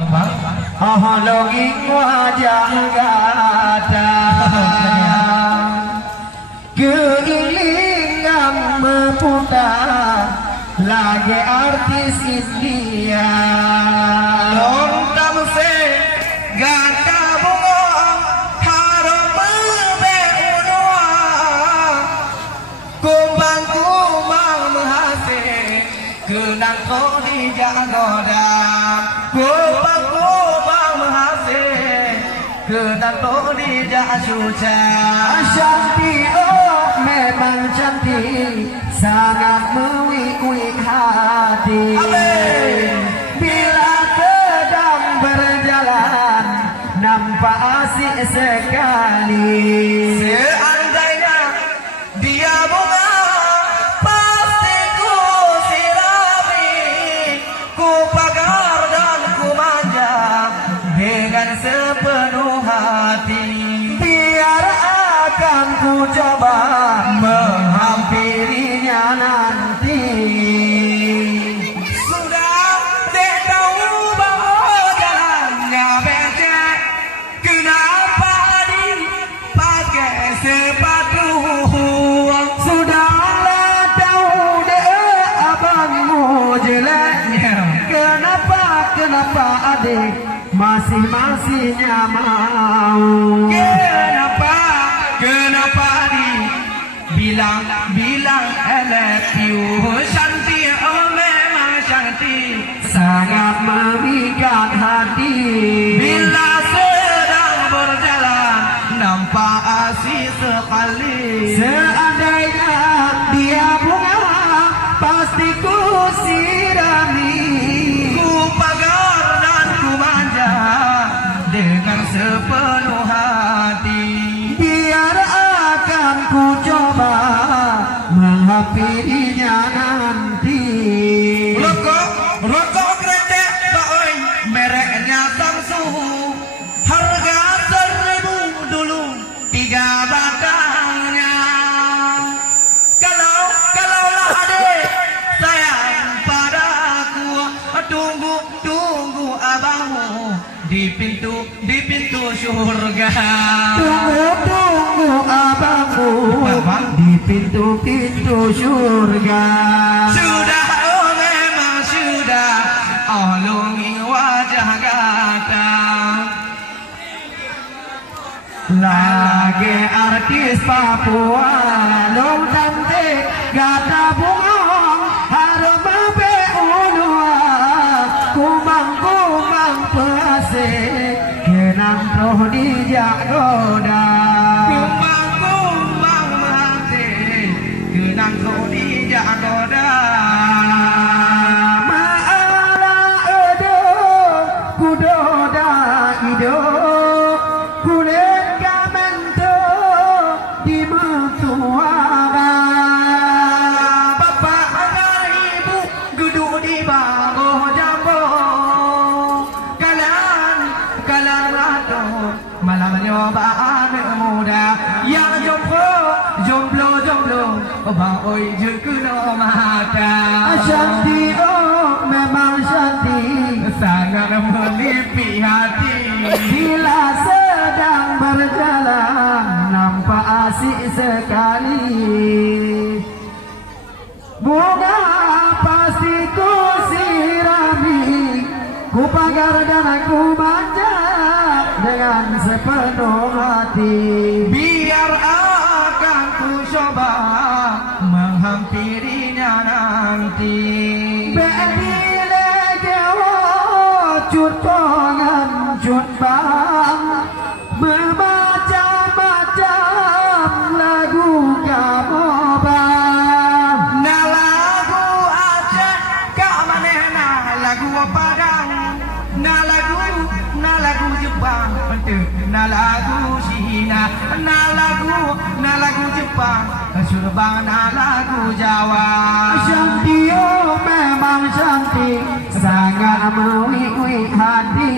Oh longing wajah gada keilingan memutar lagi artis India long tamse gata bunga harum beunua kumbang menghase kenang kau di jagoda kumbang menghase kenang kau di jasuja cantik oh memang cantik sangat mewik-wik hati bila sedang berjalan nampak asik sekali seandainya dia bunga pasti ku sirami ku pagar dan ku manja dengan sepenuh hati biar akan ku coba menghampirinya nanti sudah dek tahu bahwa jalannya becek kenapa dipakai sepatu sudahlah tahu dek abangmu jeleknya kenapa adik masih-masihnya mau kenapa bilang I love you cantik oh memang cantik sangat memikat hati bila sedang berjalan nampak asik sekali seandainya dia bunga pasti ku sirami ku pagar dan ku manja dengan sepenuh hati biar akan ku coba menghampirinya nanti rokok kretek baoi mereknya Samsung harga 1.000 dulu 3 batangnya kalaulah adik sayang padaku tunggu abangmu di pintu surga tunggu abangmu di pintu surga sudah oh memang sudah oh longing wajah gata lagi artis Papua long cantik gata bungong harum beunua kumang pesik kenang roh di jagoda kumang menghati kenang roh di jagoda maala edo kudoda ido kulit kamento di mutuara bapak dan ibu duduk di bangku jambo kalian atau malam nyobaan muda yang jomblo baoi jekuno mata cantik oh memang cantik sangat melipi hati bila sedang berjalan nampak asik sekali bunga pasti ku sirami ku pagar dan aku manja dengan sepenuh hati biar akan ku coba menghampirinya nanti bedile jawa cut pongan cut bang memacam-macam lagu kamu bang nah lagu Aceh kak manena lagu Padang nah lagu Jepang nah lagu Cina nah lagu Jepang Surbang nah lagu Jawa cantik oh memang cantik sangat mewik-wik hati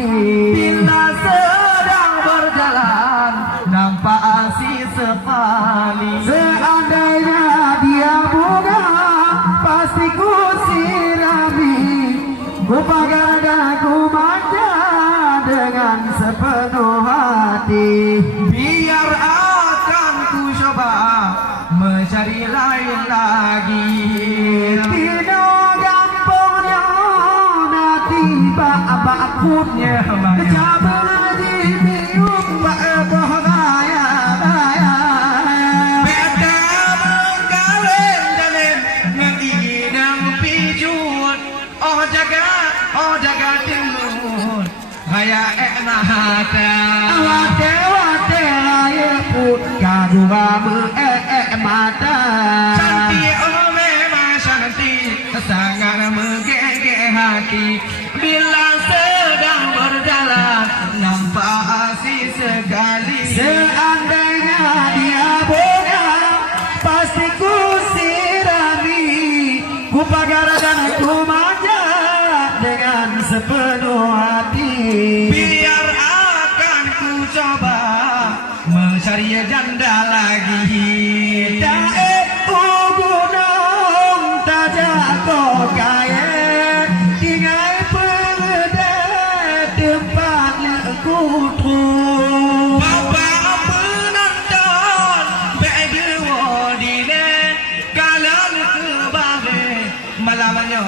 bila sedang berjalan nampak asik sekali seandainya dia bunga pasti ku sirami ku pagar dan ku manja punya kecabar di biung bahaya beda mengkawin dalam ngeginang pijut jaga timur kayak enak wate raya pun kadua mata cantik memang cantik sangat menggigit hati bila sedang berjalan nampak asik sekali seandainya dia boga pasti ku sirami ku pagar dan ku manja dengan sepenuh hati biar akan ku coba mencari janda lagi dae gunung tajak kau kaya tinggal pengeda tempat kutu bapak penonton berdua di kalian kebare malamnya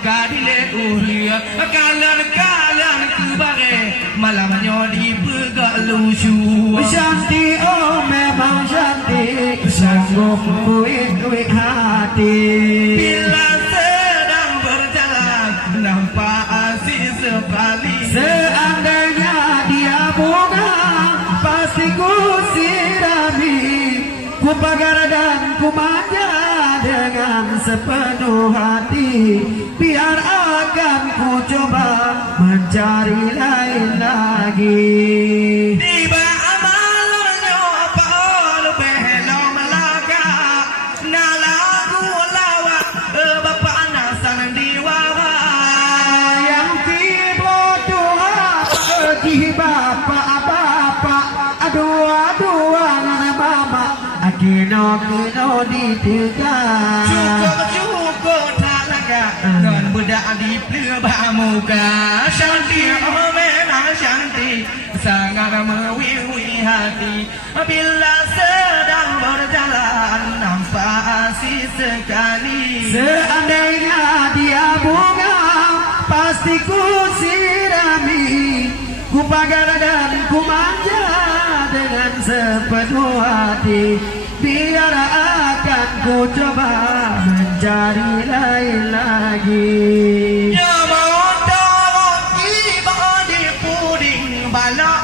kadile ulia kalian kebare malamnya dipegak lucu cantik oh memang cantik sanggup kuik hati bila sedang berjalan nampak asik sekali seandainya dia bunga pasti ku sirami ku pagar dan ku manja dengan sepenuh hati biar akan ku coba mencari lain lagi tiba malamnya palu belum laga nalagu lawa bapak nasan diwara yang tiba doa di bapak aduh nana mama kino ditegar cukup tak laga non budak di pelebah muka cantik memang cantik sangat mewiwi hati bila sedang berjalan nampak asik sekali seandainya dia bunga pasti ku sirami ku pagar dan ku manja dengan sepenuh hati biar akan ku coba mencari lain lagi nyamot tiba di puding balak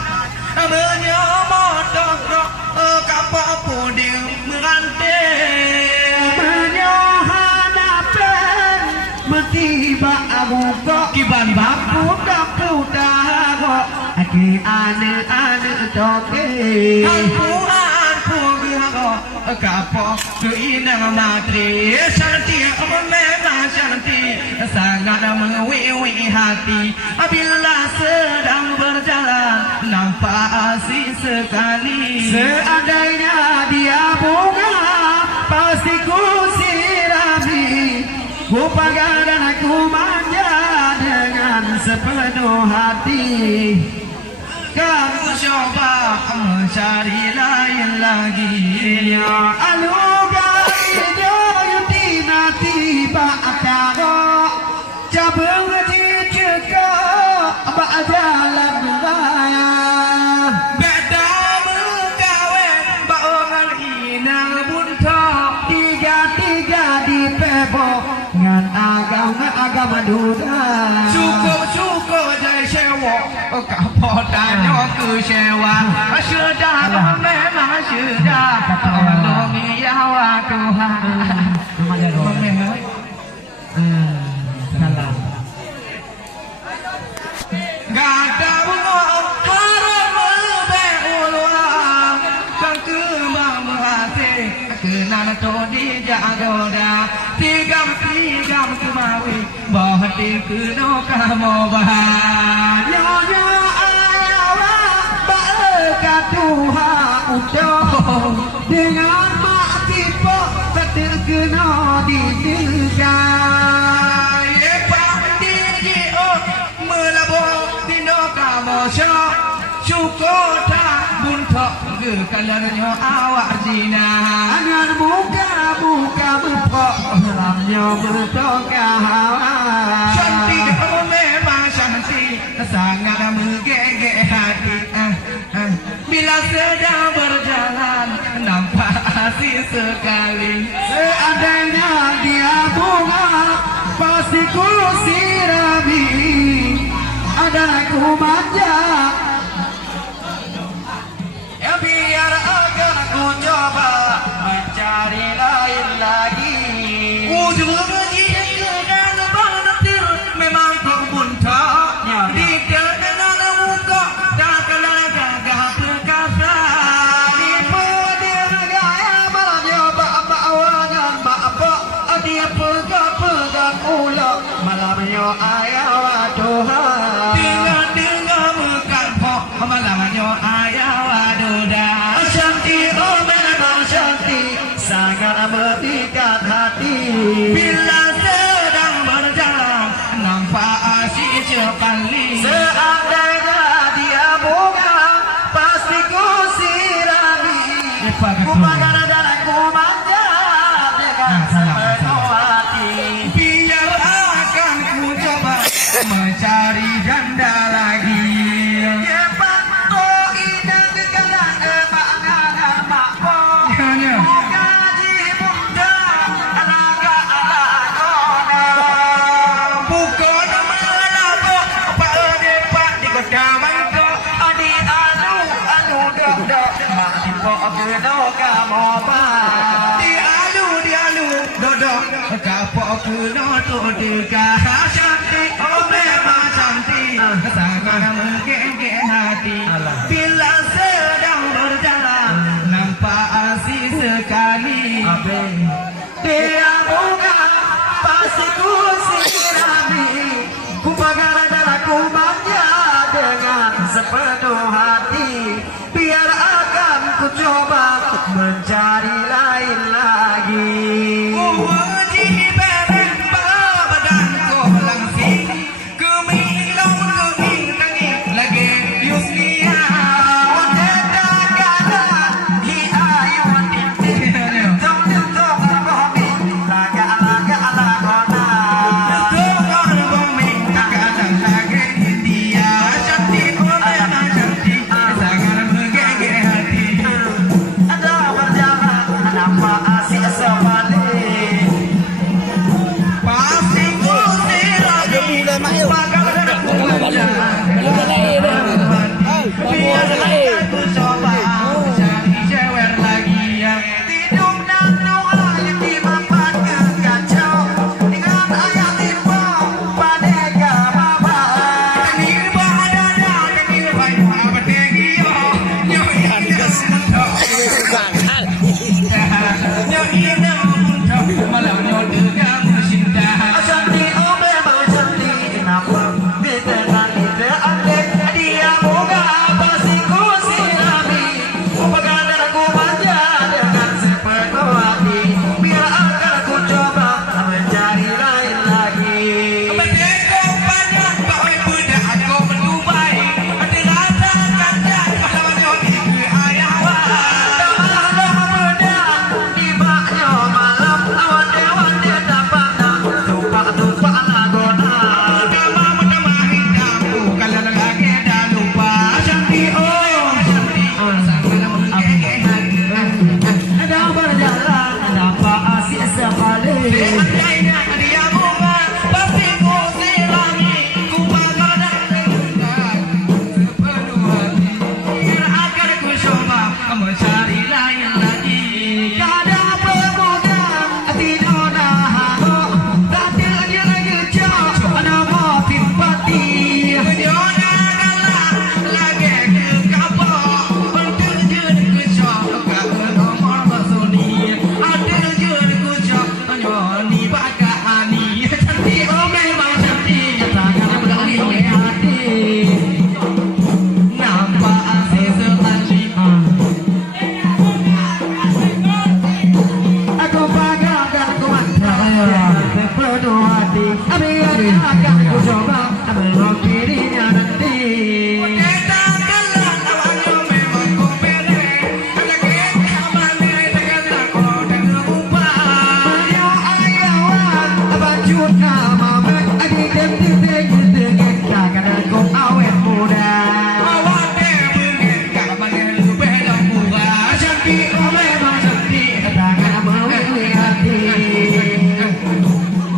menyamot kapal puding meranting menyahanapen metiba abuka kiban bapu dapu dago aki ane toke kapok keinang matri cantik memang cantik sangat mewiwi hati bila sedang berjalan nampak asik sekali seandainya dia bunga pasti ku sirami ku pagar dan aku manja dengan sepenuh hati kamu coba mencari lain lagi ya aluga ijo yutina tiba akaro cabang cicika abak jalan raya beda menggawe baongan inang buntok tiga di pebo ngan agama duda cukup jai sewa kapal tanya ke sewa sudah memang sudah tolongi nyawa Tuhan salam gak tahu harus berulang kan kembang berhati kenal to dijagoda tigam kemawi bahati keno kamu bahagia Tuhan udah dengan mati pok ketir kena ditinggal ye pak di melabur dino kamu syok syukur tak buntok ke kalannya awak zina dengan buka mepok lamnya bertokah hawa cantik memang cantik pastiku sirami ada aku manja. Ya biar akan aku coba mencari lain lagi. Ujung lagi dan banatir memang terbuntaknya di kedanan muka tak gagah perkasa. Di pedir gaya malamnya bawa-bawanan bapak dia pegang-pegang ulang malamnya ayah waduhan. Dengar mekan pok malamnya ayah waduhan. Shanti oh memang Shanti sangat memikat hati. Bila sedang berjalan nampak asyik sekali. Seandainya dia bunga pasti ku sirami. Ku makan dan aku manja dengan sepenuh hati. Biar akan ku coba mencari janda lagi. Bila sedang berjalan nampak asyik sekali. Dia bunga pasti ku sirami. Ku pagar dan aku manja dengan sepenuh hati. Biar akan ku coba mencari lain lagi.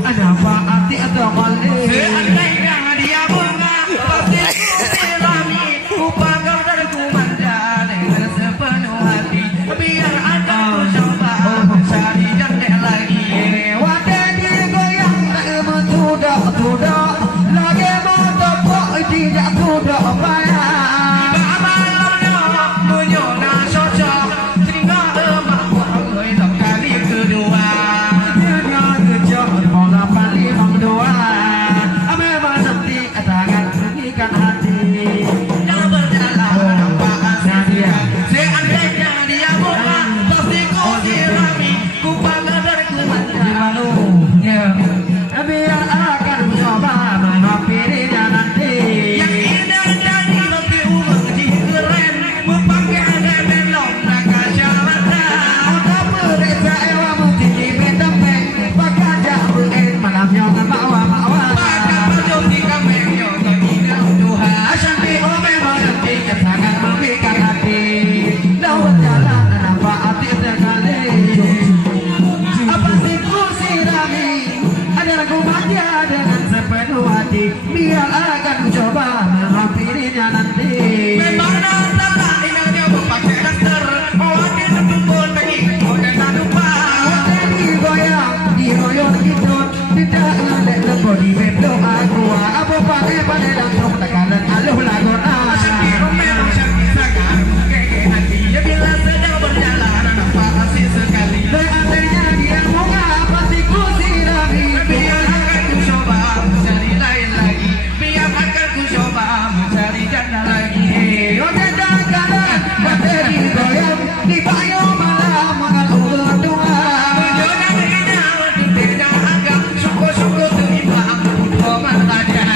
Ada apa arti atau tudak lagi mau tepuk tidak tudak bayar malamnya menyona cocok tinggal emak gue untuk kali kedua dia kejauh mau dapat limang dua memang seperti katakan ikan hati yang berjalan nampak saja seandainya dia bukan pasti ku sirami ku bangga dari ku malu biar akan mencoba menghampirinya nanti yang indah dari nanti uji keren memakai belok naga syarata udah periksa ewa mesti dipendempeng bakal jauhin malamnya mawa bakal berjumpa kambing yang tidak Tuhan asyik memang nanti kesangan memikat hati lewat jalan nampak hati sekali apa sih ku sirami aku manja dengan sepenuh hati biar akan mencoba menghampirinya nanti memang tak ingatnya memakai daster mewakil tertumpul bagi kode tak lupa kode digoyang gitu tidak ngelek lepo di beblo aku apa pakai pada langsung tekanan aluh lagona syakir memang syakir sangat keke hati ya bila sedang berjalan nampak asik sekali seandainya dia muka apa sih ku sirami mencari janda lagi oke jangan bateri goyang di bayo malam mengalur doa menjodoh dengan tidak anggap syukur-syukur terimbang potongan raja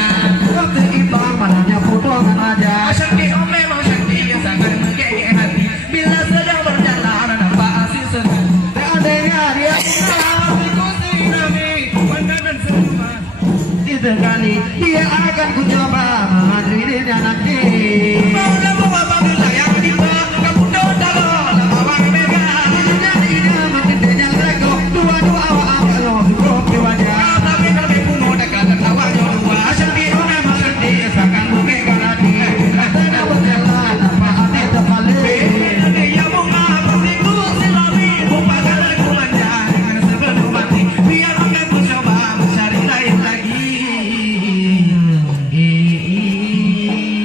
terimbang malamnya potongan raja Syakti memang Syakti yang sangat mengkeke hati bila sedang berjalan nampak asik senang seandainya dia sekali dia akan ku coba menghadirinya nanti